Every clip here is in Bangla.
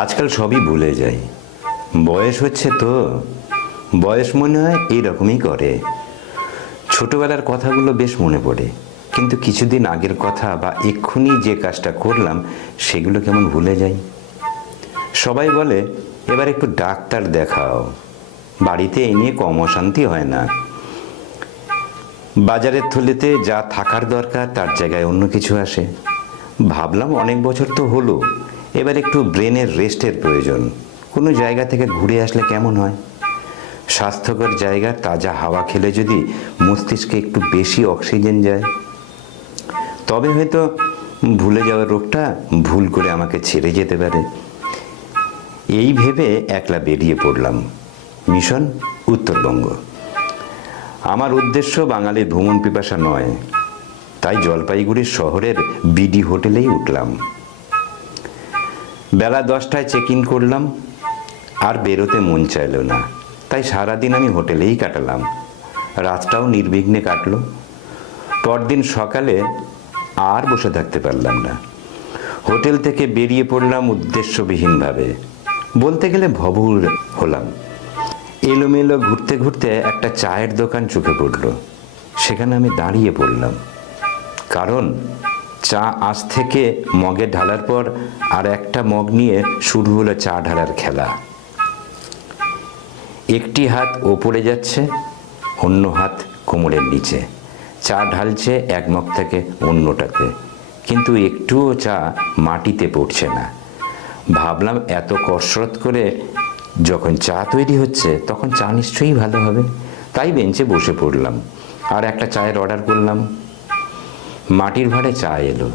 আজকাল সবই ভুলে যাই। বয়স হচ্ছে তো, বয়স মনে হয় এইরকমই করে। ছোটবেলার কথাগুলো বেশ মনে পড়ে, কিন্তু কিছুদিন আগের কথা বা এক্ষুনি যে কাজটা করলাম সেগুলো কেমন ভুলে যাই। সবাই বলে এবার একটু ডাক্তার দেখাও, বাড়িতে এই নিয়ে কম অশান্তি হয় না। বাজারের থলিতে যা থাকার দরকার তার জায়গায় অন্য কিছু আসে। ভাবলাম অনেক বছর তো হলো, এবার একটু ব্রেনের রেস্টের প্রয়োজন। কোনো জায়গা থেকে ঘুরে আসলে কেমন হয়? স্বাস্থ্যকর জায়গার তাজা হাওয়া খেলে যদি মস্তিষ্কে একটু বেশি অক্সিজেন যায়, তবে হয়তো ভুলে যাওয়ার রোগটা ভুল করে আমাকে ছেড়ে যেতে পারে। এই ভেবে একলা বেরিয়ে পড়লাম। মিশন উত্তরবঙ্গ। আমার উদ্দেশ্য বাঙালির ভ্রমণ পিপাসা নয়, তাই জলপাইগুড়ির শহরের বিডি হোটেলেই উঠলাম। বেলা 10টায় চেক ইন করলাম, আর বেরোতে মন চাইল না, তাই সারাদিন আমি হোটেলেই কাটালাম। রাতটাও নির্বিঘ্নে কাটলো। পরদিন সকালে আর বসে থাকতে পারলাম না। হোটেল থেকে বেরিয়ে পড়লাম উদ্দেশ্যবিহীনভাবে, বলতে গেলে ভবঘুর হলাম। এলোমেলো ঘুরতে ঘুরতে একটা চায়ের দোকান চোখে পড়ল। সেখানে আমি দাঁড়িয়ে পড়লাম, কারণ চা আজ থেকে মগে ঢালার পর আর একটা মগ নিয়ে শুরু হলো চা ঢালার খেলা। একটি হাত ওপরে যাচ্ছে, অন্য হাত কোমরের নিচে। চা ঢালছে এক মগ থেকে অন্যটাতে, কিন্তু একটুও চা মাটিতে পড়ছে না। ভাবলাম এত কসরত করে যখন চা তৈরি হচ্ছে তখন চা নিশ্চয়ই ভালো হবে, তাই বেঞ্চে বসে পড়লাম আর একটা চায়ের অর্ডার করলাম। মাটির ভাঁড়ে চা এলো।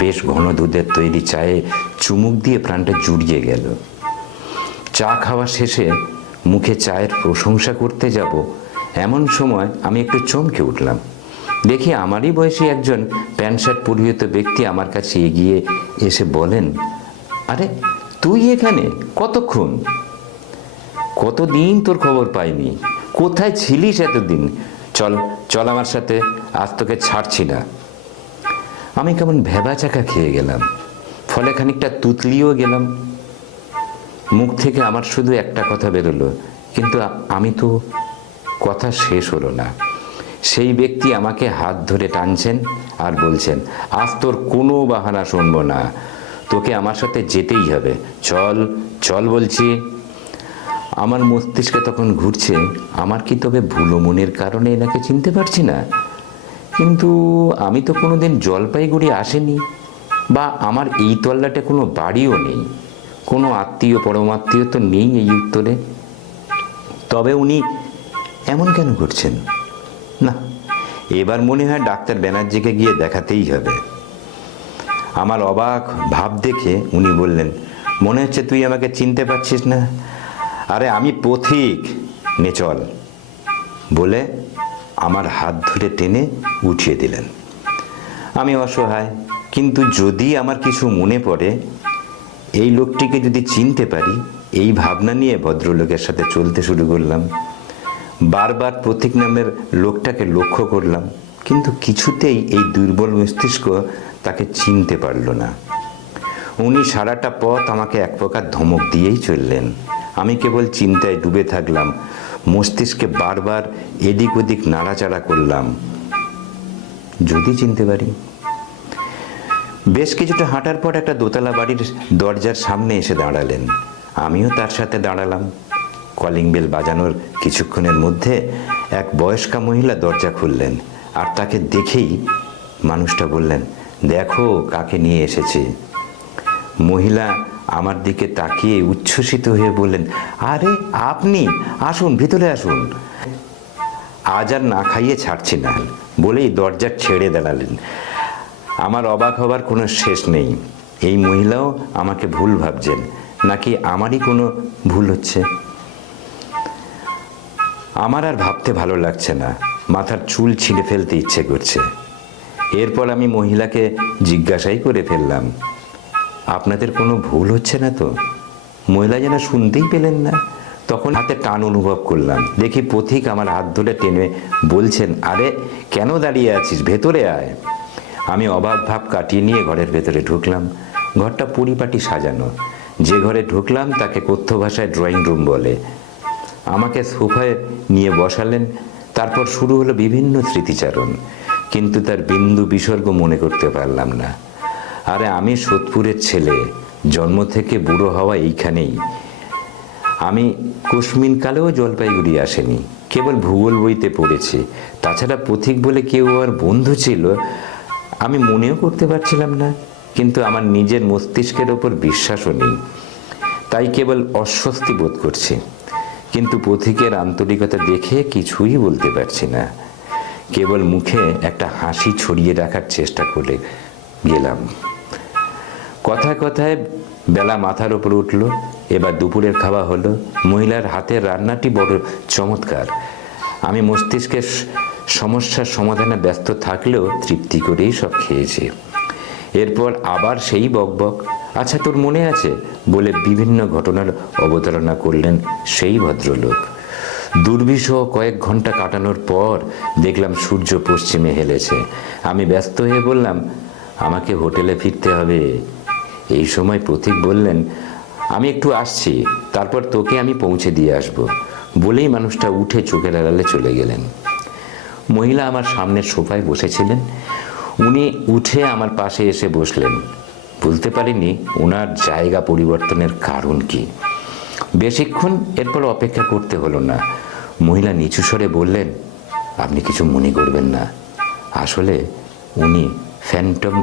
বেশ ঘন দুধের তৈরি চায়ে চুমুক দিয়ে প্রাণটা জুড়িয়ে গেল। চা খাওয়া শেষে মুখে চায়ের প্রশংসা করতে যাব, এমন সময় আমি একটু চমকে উঠলাম। দেখি আমারই বয়সী একজন প্যান্ট শার্ট পরিহিত ব্যক্তি আমার কাছে এগিয়ে এসে বলেন, আরে তুই এখানে কতক্ষণ? কতদিন তোর খবর পাইনি, কোথায় ছিলিস এতদিন? চল চল আমার সাথে, আজ তোকে ছাড়ছি না। আমি কেমন ভ্যাবাচাকা খেয়ে গেলাম, ফলে খানিকটা তুতলিও গেলাম। মুখ থেকে আমার শুধু একটা কথা বেরোলো, কিন্তু আমি তো কথা শেষ হলো না। সেই ব্যক্তি আমাকে হাত ধরে টানছেন আর বলছেন, আজ তোর কোনো বাহানা শুনবো না, তোকে আমার সাথে যেতেই হবে, চল চল বলছি। আমার মস্তিষ্কে তখন ঘুরছে, আমার কি তবে ভুলো মনের কারণে এনাকে চিনতে পারছি না? কিন্তু আমি তো কোনোদিন জলপাইগুড়ি আসেনি, বা আমার এই তল্লাটে কোনো বাড়িও নেই, কোনো আত্মীয় পরমাত্মীয় তো নেই এই উত্তরে। তবে উনি এমন কেন করছেন? না, এবার মনে হয় ডাক্তার ব্যানার্জিকে গিয়ে দেখাতেই হবে। আমার অবাক ভাব দেখে উনি বললেন, মনে হচ্ছে তুই আমাকে চিনতে পারছিস না। আরে আমি পথিক, নে চল বলে আমার হাত ধরে টেনে উঠিয়ে দিলেন। আমি অসহায়, কিন্তু যদি আমার কিছু মনে পড়ে, এই লোকটিকে যদি চিনতে পারি, এই ভাবনা নিয়ে ভদ্রলোকের সাথে চলতে শুরু করলাম। বারবার প্রতীক নামের লোকটাকে লক্ষ্য করলাম, কিন্তু কিছুতেই এই দুর্বল মস্তিষ্ক তাকে চিনতে পারল না। উনি সারাটা পথ আমাকে এক প্রকার ধমক দিয়েই চললেন। আমি কেবল চিন্তায় ডুবে থাকলাম, মস্তিষ্কে বারবার এদিক ওদিক নাড়াচাড়া করলাম, যদি চিনতে পারি। বেশ কিছুটা হাঁটার পর একটা দোতলা বাড়ির দরজার সামনে এসে দাঁড়ালেন। আমিও তার সাথে দাঁড়ালাম। কলিং বেল বাজানোর কিছুক্ষণের মধ্যে এক বয়স্কা মহিলা দরজা খুললেন, আর তাকে দেখেই মানুষটা বললেন, দেখো কাকে নিয়ে এসেছে। মহিলা আমার দিকে তাকিয়ে উচ্ছ্বসিত হয়ে বললেন, আরে আপনি আসুন, ভিতরে আসুন, আজ আর না খাইয়ে ছাড়ছি না, বলেই দরজা ছেড়ে দাঁড়ালেন। আমার অবাক হবার কোনো শেষ নেই। এই মহিলাও আমাকে ভুল ভাবছেন, নাকি আমারই কোনো ভুল হচ্ছে? আমার আর ভাবতে ভালো লাগছে না, মাথার চুল ছিঁড়ে ফেলতে ইচ্ছে করছে। এরপর আমি মহিলাকে জিজ্ঞাসাই করে ফেললাম, আপনাদের কোনো ভুল হচ্ছে না তো? মহিলা যেন শুনতেই পেলেন না। তখন হাতে টান অনুভব করলাম, দেখি পথিক আমার হাত ধরে টেনে বলছেন, আরে কেন দাঁড়িয়ে আছিস, ভেতরে আয়। আমি অবাক ভাব কাটিয়ে নিয়ে ঘরের ভেতরে ঢুকলাম। ঘরটা পরিপাটি সাজানো, যে ঘরে ঢুকলাম তাকে কথ্য ভাষায় ড্রয়িং রুম বলে। আমাকে সোফায় নিয়ে বসালেন, তারপর শুরু হলো বিভিন্ন স্মৃতিচারণ, কিন্তু তার বিন্দু বিসর্গ মনে করতে পারলাম না। আরে আমি সোদপুরের ছেলে, জন্ম থেকে বুড়ো হওয়া এইখানেই। আমি কুসমিনকালেও জলপাইগুড়ি আসেনি, কেবল ভূগোল বইতে পড়েছি। তাছাড়া পথিক বলে কেউ আর বন্ধু ছিল আমি মনেও করতে পারছিলাম না, কিন্তু আমার নিজের মস্তিষ্কের ওপর বিশ্বাসও নেই, তাই কেবল অস্বস্তি বোধ করছি। কিন্তু পথিকের আন্তরিকতা দেখে কিছুই বলতে পারছি না, কেবল মুখে একটা হাসি ছড়িয়ে রাখার চেষ্টা করে গেলাম। কথায় কথায় বেলা মাথার উপর উঠল। এবার দুপুরের খাওয়া হলো। মহিলার হাতের রান্নাটি বড় চমৎকার। আমি মস্তিষ্কের সমস্যার সমাধানে ব্যস্ত থাকলেও তৃপ্তি করেই সব খেয়েছি। এরপর আবার সেই বকবক, আচ্ছা তোর মনে আছে বলে বিভিন্ন ঘটনার অবতারণা করলেন সেই ভদ্রলোক। দুর্বিষহ কয়েক ঘন্টা কাটানোর পর দেখলাম সূর্য পশ্চিমে হেলেছে। আমি ব্যস্ত হয়ে বললাম, আমাকে হোটেলে ফিরতে হবে। এই সময় পথিক বললেন, আমি একটু আসছি, তারপর তোকে আমি পৌঁছে দিয়ে আসব। বলেই মানুষটা উঠে চোখের আড়ালে চলে গেলেন। মহিলা আমার সামনের সোফায় বসেছিলেন। উনি উঠে আমার পাশে এসে বসলেন। বলতে পারিনি ওনার জায়গা পরিবর্তনের কারণ কি। বেশিক্ষণ এরপর অপেক্ষা করতে হলো না। মহিলা নিচু স্বরে বললেন, আপনি কিছু মনে করবেন না, আসলে উনি ফ্যান্টম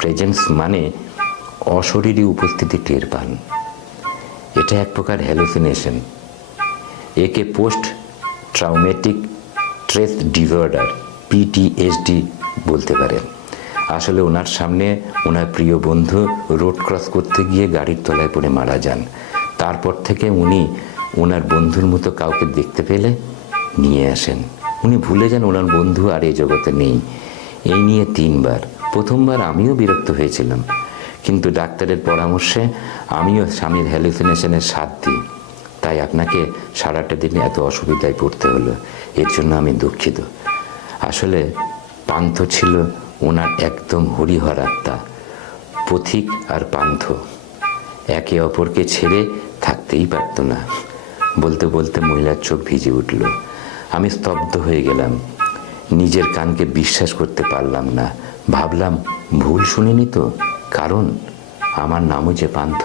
প্রেজেন্স মানে অশরীরী উপস্থিতি টের পান। এটা এক প্রকার হ্যালুসিনেশন। একে পোস্ট ট্রাউমেটিক স্ট্রেস ডিসঅর্ডার PTSD বলতে পারেন। আসলে ওনার সামনে ওনার প্রিয় বন্ধু রোড ক্রস করতে গিয়ে গাড়ির তলায় পড়ে মারা যান। তারপর থেকে উনি ওনার বন্ধুর মতো কাউকে দেখতে পেলে নিয়ে আসেন। উনি ভুলে যান ওনার বন্ধু আর এই জগতে নেই। এই নিয়ে 3 বার। প্রথমবার আমিও বিরক্ত হয়েছিলাম, কিন্তু ডাক্তারের পরামর্শে আমিও স্বামীর হ্যালুসিনেশনের সাথ দিই। তাই আপনাকে সারাটা দিনে এত অসুবিধায় পড়তে হলো, এর জন্য আমি দুঃখিত। আসলে পান্থ ছিল ওনার একদম হরিহর আত্মা। পথিক আর পান্থ একে অপরকে ছেড়ে থাকতেই পারত না। বলতে বলতে মহিলার চোখ ভিজে উঠল। আমি স্তব্ধ হয়ে গেলাম। নিজের কানকে বিশ্বাস করতে পারলাম না। ভাবলাম ভুল শুনিনি তো, কারণ আমার নামও যে পান্থ।